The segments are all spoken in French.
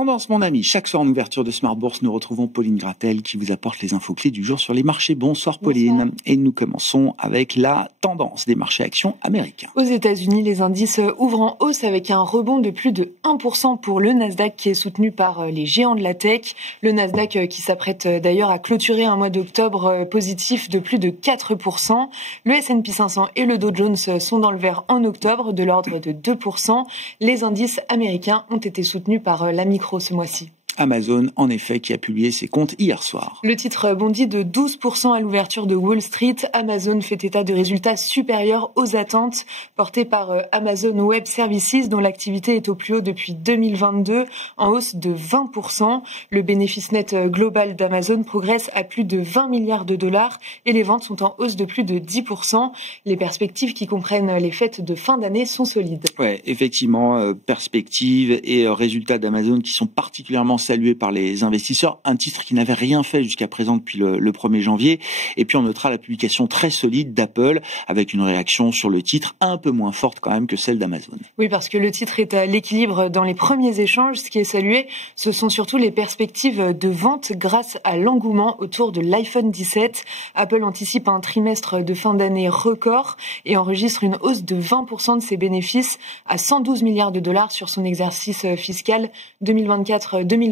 Tendance, mon ami. Chaque soir en ouverture de Smart Bourse, nous retrouvons Pauline Gratel qui vous apporte les infos clés du jour sur les marchés. Bonsoir Pauline. Bonsoir. Et nous commençons avec la tendance des marchés actions américains. Aux États-Unis, les indices ouvrent en hausse avec un rebond de plus de 1% pour le Nasdaq qui est soutenu par les géants de la tech. Le Nasdaq qui s'apprête d'ailleurs à clôturer un mois d'octobre positif de plus de 4%. Le S&P 500 et le Dow Jones sont dans le vert en octobre de l'ordre de 2%. Les indices américains ont été soutenus par la micro ce mois-ci. Amazon, en effet, qui a publié ses comptes hier soir. Le titre bondit de 12% à l'ouverture de Wall Street. Amazon fait état de résultats supérieurs aux attentes, portés par Amazon Web Services, dont l'activité est au plus haut depuis 2022, en hausse de 20%. Le bénéfice net global d'Amazon progresse à plus de 20 milliards de dollars et les ventes sont en hausse de plus de 10%. Les perspectives qui comprennent les fêtes de fin d'année sont solides. Ouais, effectivement, perspectives et résultats d'Amazon qui sont particulièrement salué par les investisseurs, un titre qui n'avait rien fait jusqu'à présent depuis le 1er janvier. Et puis on notera la publication très solide d'Apple avec une réaction sur le titre un peu moins forte quand même que celle d'Amazon. Oui, parce que le titre est à l'équilibre dans les premiers échanges. Ce qui est salué, ce sont surtout les perspectives de vente grâce à l'engouement autour de l'iPhone 17. Apple anticipe un trimestre de fin d'année record et enregistre une hausse de 20% de ses bénéfices à 112 milliards de dollars sur son exercice fiscal 2024-2025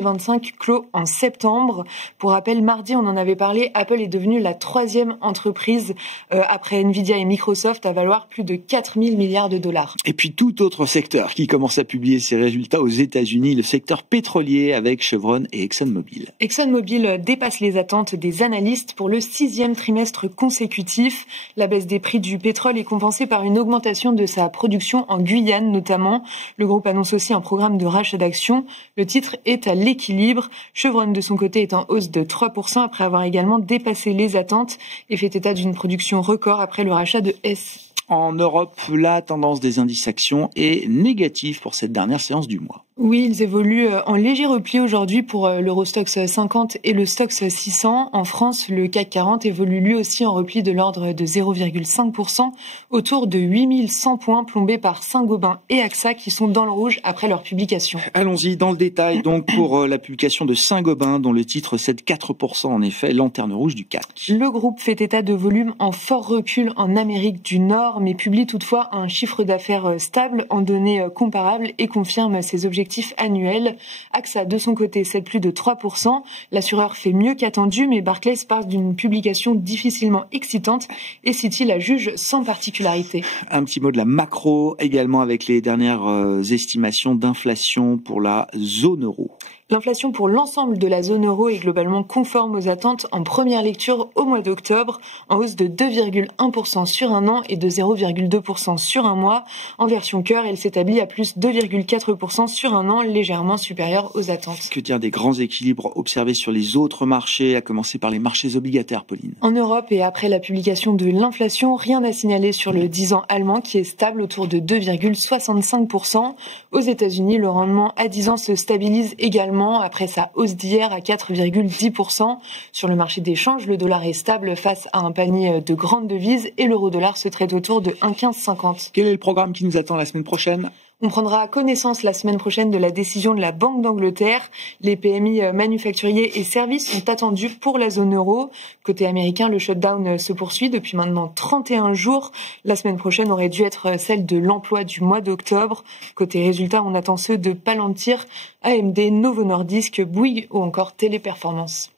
clos en septembre. Pour rappel, mardi, on en avait parlé, Apple est devenue la troisième entreprise après Nvidia et Microsoft à valoir plus de 4 000 milliards de dollars. Et puis tout autre secteur qui commence à publier ses résultats aux États-Unis, le secteur pétrolier avec Chevron et ExxonMobil. ExxonMobil dépasse les attentes des analystes pour le 6e trimestre consécutif. La baisse des prix du pétrole est compensée par une augmentation de sa production en Guyane notamment. Le groupe annonce aussi un programme de rachat d'actions. Le titre est à l'équilibre. Chevron, de son côté, est en hausse de 3% après avoir également dépassé les attentes et fait état d'une production record après le rachat de Hess. En Europe, la tendance des indices actions est négative pour cette dernière séance du mois. Oui, ils évoluent en léger repli aujourd'hui pour l'Eurostoxx 50 et le Stoxx 600. En France, le CAC 40 évolue lui aussi en repli de l'ordre de 0,5%, autour de 8100 points plombés par Saint-Gobain et AXA qui sont dans le rouge après leur publication. Allons-y dans le détail donc pour la publication de Saint-Gobain dont le titre cède 4% en effet, lanterne rouge du CAC. Le groupe fait état de volume en fort recul en Amérique du Nord mais publie toutefois un chiffre d'affaires stable en données comparables et confirme ses objectifs annuel. AXA, de son côté, cède plus de 3%. L'assureur fait mieux qu'attendu, mais Barclays parle d'une publication difficilement excitante et Citi la juge sans particularité. Un petit mot de la macro également avec les dernières estimations d'inflation pour la zone euro. L'inflation pour l'ensemble de la zone euro est globalement conforme aux attentes en première lecture au mois d'octobre, en hausse de 2,1% sur un an et de 0,2% sur un mois. En version cœur, elle s'établit à plus 2,4% sur un an, légèrement supérieure aux attentes. Que dire des grands équilibres observés sur les autres marchés, à commencer par les marchés obligataires, Pauline? En Europe et après la publication de l'inflation, rien à signaler sur le 10 ans allemand qui est stable autour de 2,65%. Aux États-Unis, le rendement à 10 ans se stabilise également après sa hausse d'hier à 4,10%. Sur le marché des changes, le dollar est stable face à un panier de grandes devises et l'euro-dollar se traite autour de 1,1550. Quel est le programme qui nous attend la semaine prochaine ? On prendra connaissance la semaine prochaine de la décision de la Banque d'Angleterre. Les PMI manufacturiers et services sont attendus pour la zone euro. Côté américain, le shutdown se poursuit depuis maintenant 31 jours. La semaine prochaine aurait dû être celle de l'emploi du mois d'octobre. Côté résultats, on attend ceux de Palantir, AMD, Novo Nordisk, Bouygues ou encore Téléperformance.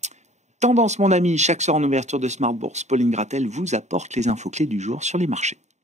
Tendance, mon ami, chaque soir en ouverture de Smart Bourse, Pauline Gratel vous apporte les infos clés du jour sur les marchés.